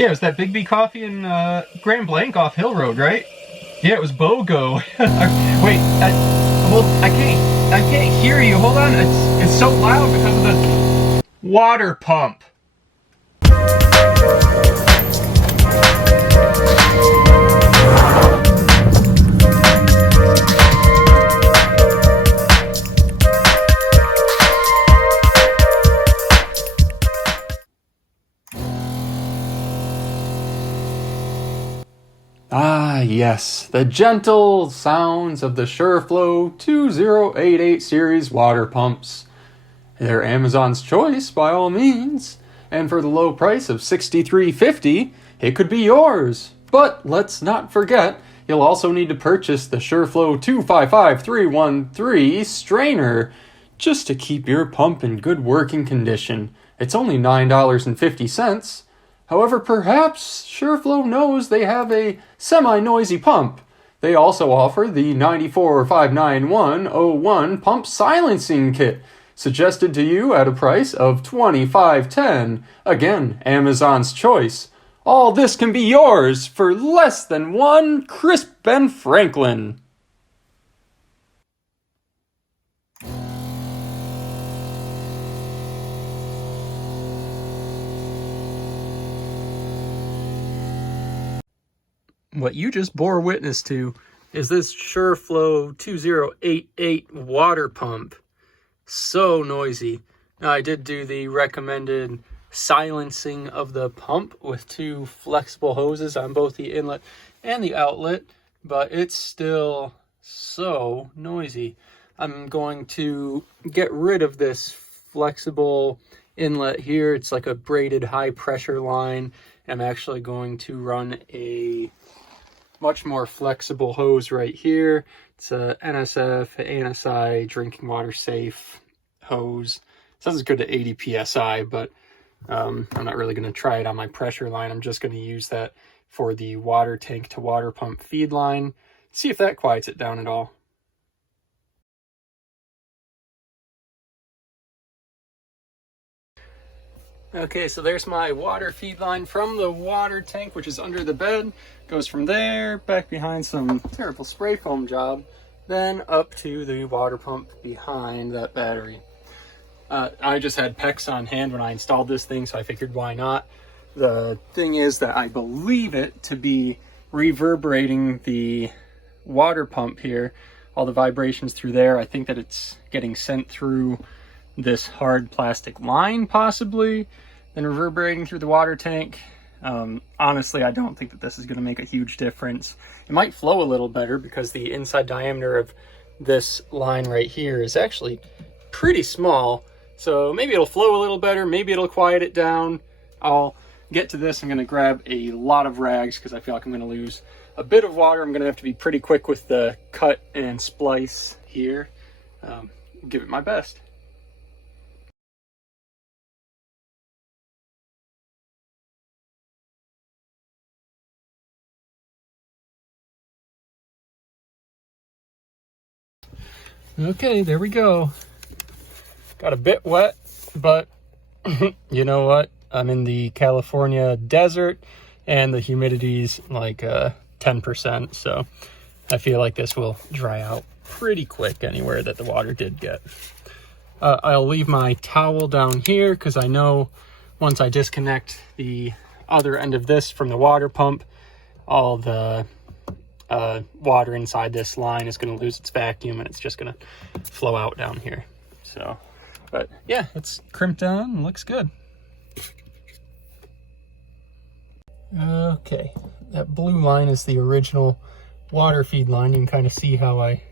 Yeah, it was that Big B Coffee in Grand Blanc off Hill Road, right? Yeah, it was BOGO. Wait, well, I can't hear you. Hold on, it's so loud because of the water pump. Ah, yes, the gentle sounds of the Shurflo 2088 series water pumps. They're Amazon's choice, by all means, and for the low price of $63.50, it could be yours. But let's not forget, you'll also need to purchase the Shurflo 255313 strainer, just to keep your pump in good working condition. It's only $9.50. However, perhaps Shurflo knows they have a semi-noisy pump. They also offer the 9459101 pump silencing kit, suggested to you at a price of $25.10. Again, Amazon's choice. All this can be yours for less than one crisp Ben Franklin. What you just bore witness to is this Shurflo 2088 water pump. So noisy. Now, I did do the recommended silencing of the pump with 2 flexible hoses on both the inlet and the outlet, but it's still so noisy. I'm going to get rid of this flexible inlet here. It's like a braided high pressure line. I'm actually going to run a much more flexible hose right here. It's a NSF, ANSI, drinking water safe hose. It says it's good to 80 PSI, but I'm not really going to try it on my pressure line. I'm just going to use that for the water tank to water pump feed line. See if that quiets it down at all. Okay, so there's my water feed line from the water tank, which is under the bed. Goes from there, back behind some terrible spray foam job, then up to the water pump behind that battery. I just had PEX on hand when I installed this thing, so I figured why not. The thing is that I believe it to be reverberating the water pump here, all the vibrations through there. I think that it's getting sent through this hard plastic line possibly, then reverberating through the water tank. Honestly, I don't think that this is going to make a huge difference. It might flow a little better because the inside diameter of this line right here is actually pretty small, so maybe it'll flow a little better, maybe it'll quiet it down. I'll get to this. I'm going to grab a lot of rags because I feel like I'm going to lose a bit of water. I'm going to have to be pretty quick with the cut and splice here. Give it my best. Okay, there we go. Got a bit wet, but you know what? I'm in the California desert and the humidity's like 10%, so I feel like this will dry out pretty quick anywhere that the water did get. I'll leave my towel down here because I know once I disconnect the other end of this from the water pump, all the water inside this line is going to lose its vacuum and it's just going to flow out down here. So, but yeah, it's crimped down and looks good. Okay, that blue line is the original water feed line. You can kind of see how I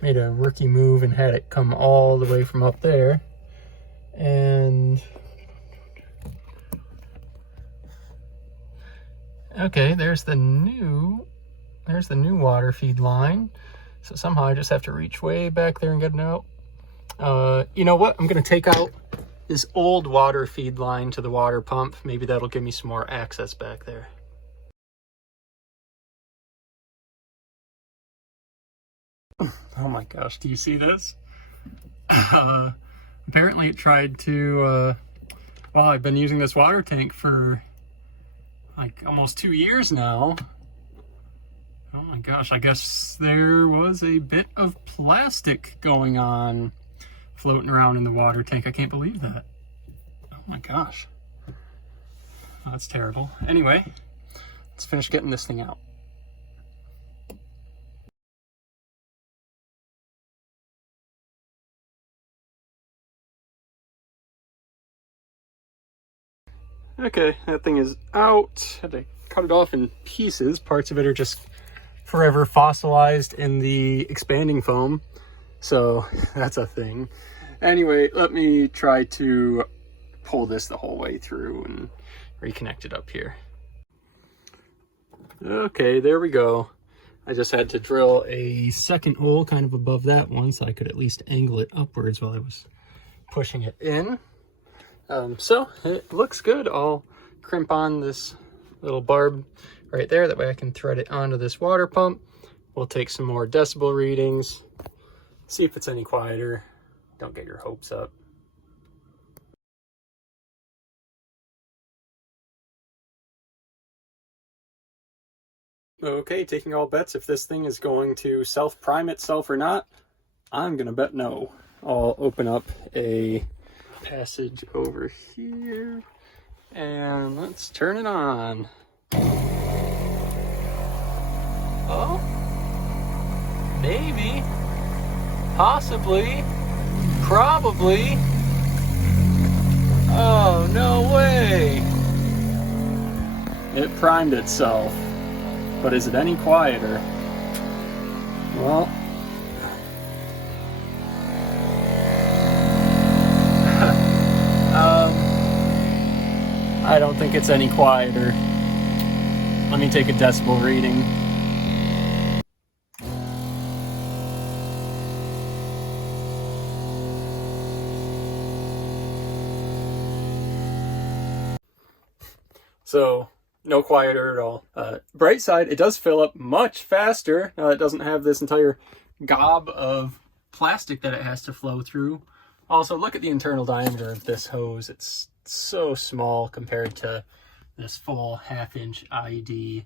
made a rookie move and had it come all the way from up there. And okay, there's the new water feed line. So somehow I just have to reach way back there and get it out. You know what? I'm going to take out this old water feed line to the water pump. Maybe that'll give me some more access back there. Oh my gosh, do you see this? Apparently it tried to, well, I've been using this water tank for like almost 2 years now. Oh my gosh, I guess there was a bit of plastic going on floating around in the water tank. I can't believe that. Oh my gosh. Oh, that's terrible. Anyway, let's finish getting this thing out. Okay, that thing is out. Had to cut it off in pieces. Parts of it are just forever fossilized in the expanding foam. So that's a thing. Anyway, let me try to pull this the whole way through and reconnect it up here. Okay, there we go. I just had to drill a second hole kind of above that one so I could at least angle it upwards while I was pushing it in. So it looks good. I'll crimp on this little barb right there. That way I can thread it onto this water pump. We'll take some more decibel readings, see if it's any quieter. Don't get your hopes up. Okay, taking all bets, if this thing is going to self-prime itself or not, I'm gonna bet no. I'll open up a passage over here and let's turn it on. Oh, maybe, possibly, probably. Oh, no way. It primed itself. But is it any quieter? Well, I don't think it's any quieter. Let me take a decibel reading. So, no quieter at all. Bright side, it does fill up much faster. It doesn't have this entire gob of plastic that it has to flow through. Also, look at the internal diameter of this hose. It's so small compared to this full 1/2-inch IED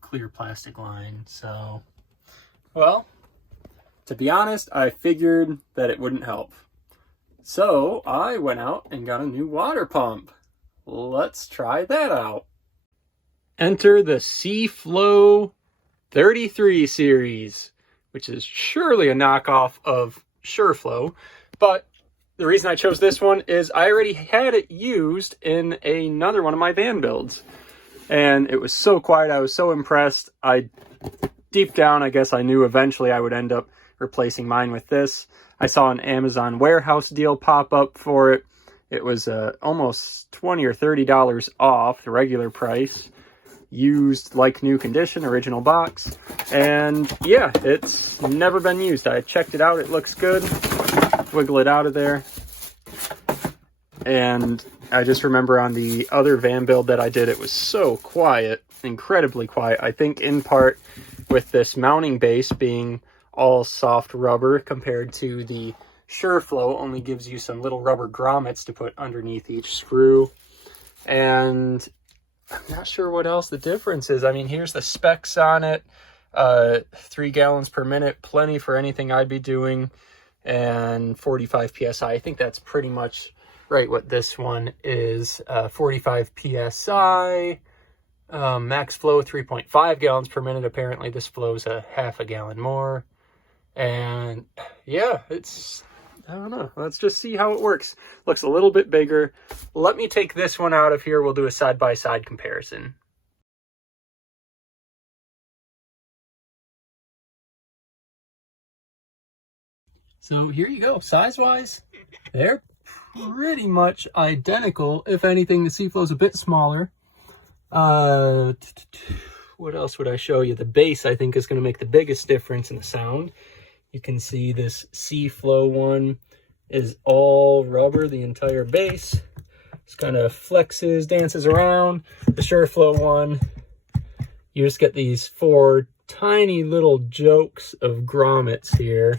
clear plastic line. So, well, to be honest, I figured that it wouldn't help. So I went out and got a new water pump. Let's try that out. Enter the Seaflo 33 series, which is surely a knockoff of Shurflo. But the reason I chose this one is I already had it used in another one of my van builds. And it was so quiet, I was so impressed. Deep down, I guess I knew eventually I would end up replacing mine with this. I saw an Amazon warehouse deal pop up for it. It was almost $20 or $30 off the regular price. Used like new condition, original box. And yeah, it's never been used. I checked it out, it looks good. Wiggle it out of there. And I just remember on the other van build that I did, it was so quiet, incredibly quiet. I think in part with this mounting base being all soft rubber compared to the Shurflo only gives you some little rubber grommets to put underneath each screw. And I'm not sure what else the difference is. I mean, here's the specs on it. 3 gallons per minute, plenty for anything I'd be doing. And 45 PSI. I think that's pretty much right what this one is. 45 PSI. Max flow 3.5 gallons per minute. Apparently this flows a 1/2 gallon more. And yeah, I don't know. Let's just see how it works. Looks a little bit bigger. Let me take this one out of here. We'll do a side-by-side comparison. So here you go. Size-wise, they're pretty much identical. If anything, the Seaflo is a bit smaller. What else would I show you? The bass, I think, is going to make the biggest difference in the sound. You can see this Seaflo one is all rubber, the entire base. Just kind of flexes, dances around. The Shurflo one, you just get these 4 tiny little jokes of grommets here.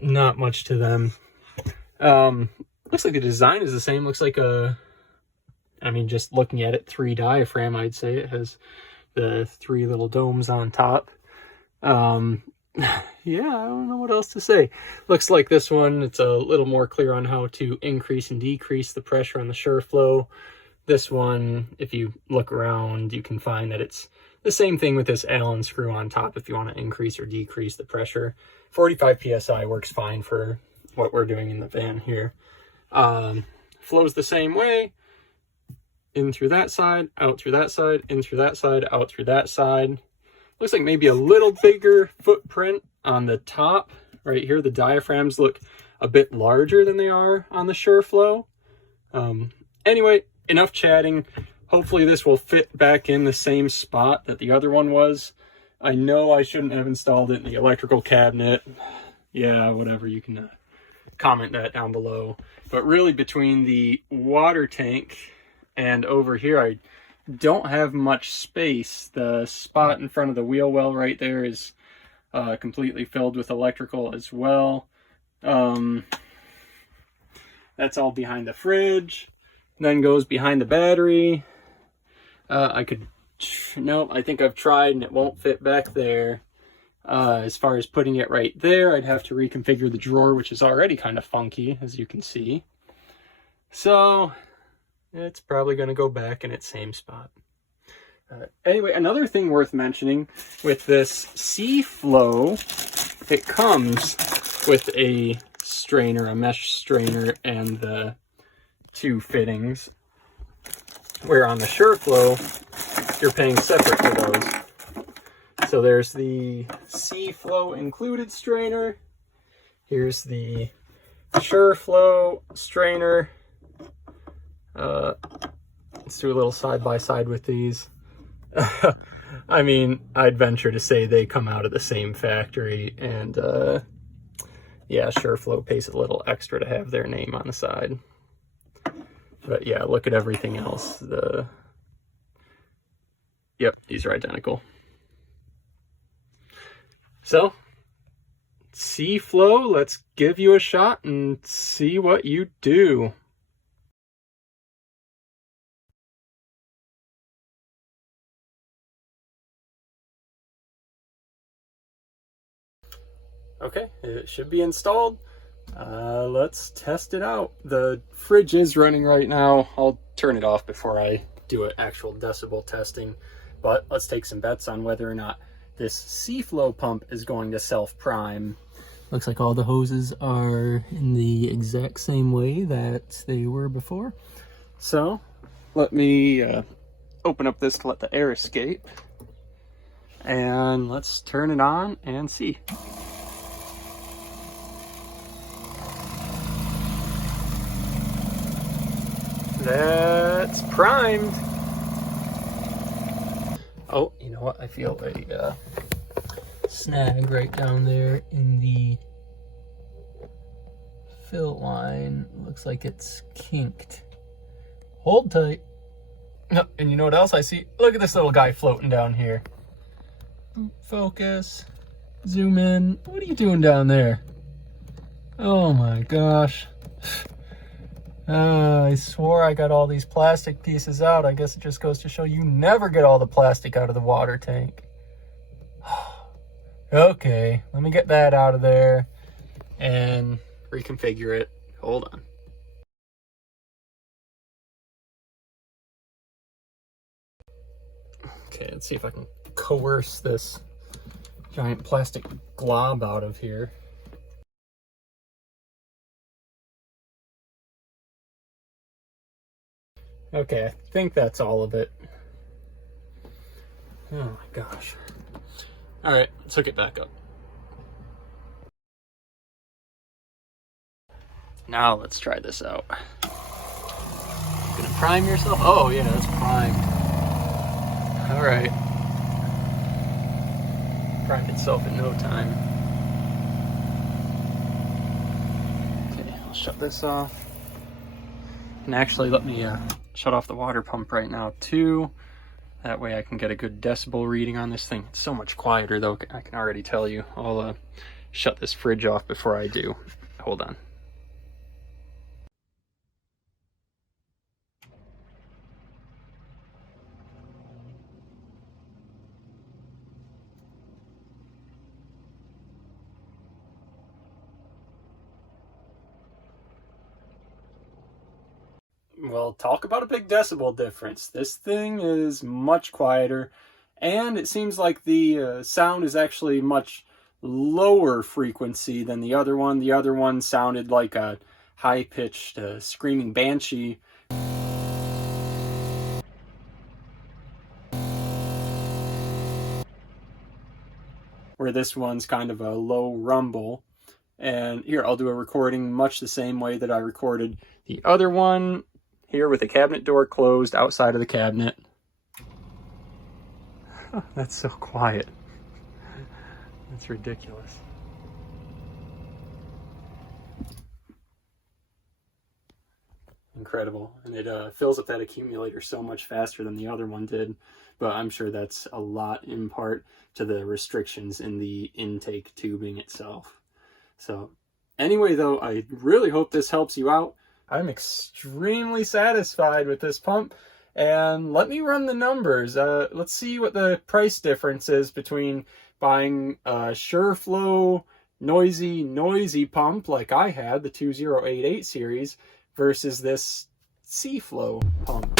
Not much to them. Looks like the design is the same. Looks like a I mean, just looking at it, 3 diaphragm, I'd say it has the 3 little domes on top. Yeah, I don't know what else to say. Looks like this one, it's a little more clear on how to increase and decrease the pressure on the Shurflo. This one, if you look around, you can find that it's the same thing with this Allen screw on top if you want to increase or decrease the pressure. 45 psi works fine for what we're doing in the van here. Flows the same way. In through that side, out through that side, in through that side, out through that side. Looks like maybe a little bigger footprint on the top. Right here, the diaphragms look a bit larger than they are on the Shurflo. Anyway, enough chatting. Hopefully this will fit back in the same spot that the other one was. I know I shouldn't have installed it in the electrical cabinet. Yeah, whatever, you can comment that down below. But really between the water tank and over here, I don't have much space. The spot in front of the wheel well right there is completely filled with electrical as well. That's all behind the fridge. Then goes behind the battery. I think I've tried and it won't fit back there. As far as putting it right there, I'd have to reconfigure the drawer, which is already kind of funky, as you can see. So it's probably going to go back in its same spot. Anyway, another thing worth mentioning with this Seaflo, it comes with a strainer, a mesh strainer, and the 2 fittings. Where on the Shurflo, you're paying separate for those. So there's the Seaflo included strainer. Here's the Shurflo strainer. Let's do a little side by side with these. I mean, I'd venture to say they come out of the same factory, and yeah, Shurflo pays a little extra to have their name on the side. But yeah, look at everything else. Yep, these are identical. So, Seaflo, let's give you a shot and see what you do. Okay, it should be installed. Let's test it out. The fridge is running right now. I'll turn it off before I do an actual decibel testing, but let's take some bets on whether or not this Seaflo pump is going to self-prime. Looks like all the hoses are in the exact same way that they were before. So let me open up this to let the air escape, and let's turn it on and see. That's primed. Oh, you know what? I feel a snag right down there in the fill line. Looks like it's kinked. Hold tight. And you know what else I see? Look at this little guy floating down here. Focus. Zoom in. What are you doing down there? Oh my gosh. I swore I got all these plastic pieces out. I guess it just goes to show you never get all the plastic out of the water tank. Okay, let me get that out of there and reconfigure it. Hold on. Okay, let's see if I can coerce this giant plastic glob out of here. Okay, I think that's all of it. Oh my gosh. All right, let's hook it back up. Now let's try this out. Gonna prime yourself? Oh yeah, it's primed. All right. Primed itself in no time. Okay, I'll shut this off. And actually, let me shut off the water pump right now too. That way I can get a good decibel reading on this thing. It's so much quieter though, I can already tell you. I'll shut this fridge off before I do. Hold on. Well, talk about a big decibel difference. This thing is much quieter, and it seems like the sound is actually much lower frequency than the other one. The other one sounded like a high-pitched screaming banshee. Where this one's kind of a low rumble. And here, I'll do a recording much the same way that I recorded the other one, here with the cabinet door closed outside of the cabinet. That's so quiet. That's ridiculous. Incredible. And it fills up that accumulator so much faster than the other one did. But I'm sure that's a lot in part to the restrictions in the intake tubing itself. So anyway, though, I really hope this helps you out. I'm extremely satisfied with this pump. And let me run the numbers. Let's see what the price difference is between buying a Shurflo noisy pump like I had, the 2088 series, versus this Seaflo pump.